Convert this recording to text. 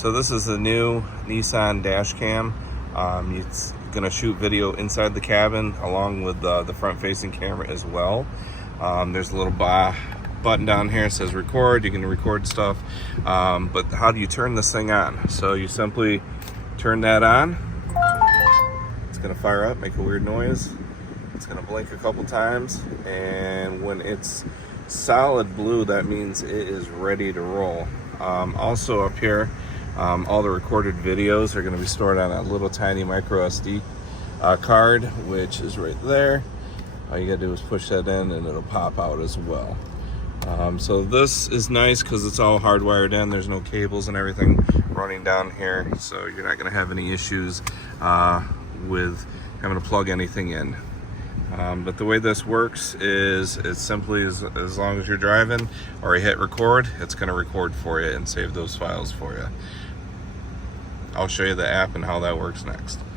So this is the new Nissan dash cam. It's going to shoot video inside the cabin along with the front-facing camera as well. There's a little button down here that says record. You can record stuff. But how do you turn this thing on? So you simply turn that on. It's going to fire up, make a weird noise. It's going to blink a couple times, and when it's solid blue, that means it is ready to roll. Also up here, all the recorded videos are going to be stored on a little tiny micro SD card, which is right there. All you gotta do is push that in and it'll pop out as well. So this is nice because it's all hardwired in. There's no cables and everything running down here, so you're not gonna have any issues with having to plug anything in. But the way this works is it's simply as long as you're driving or you hit record, it's going to record for you and save those files for you. I'll show you the app and how that works next.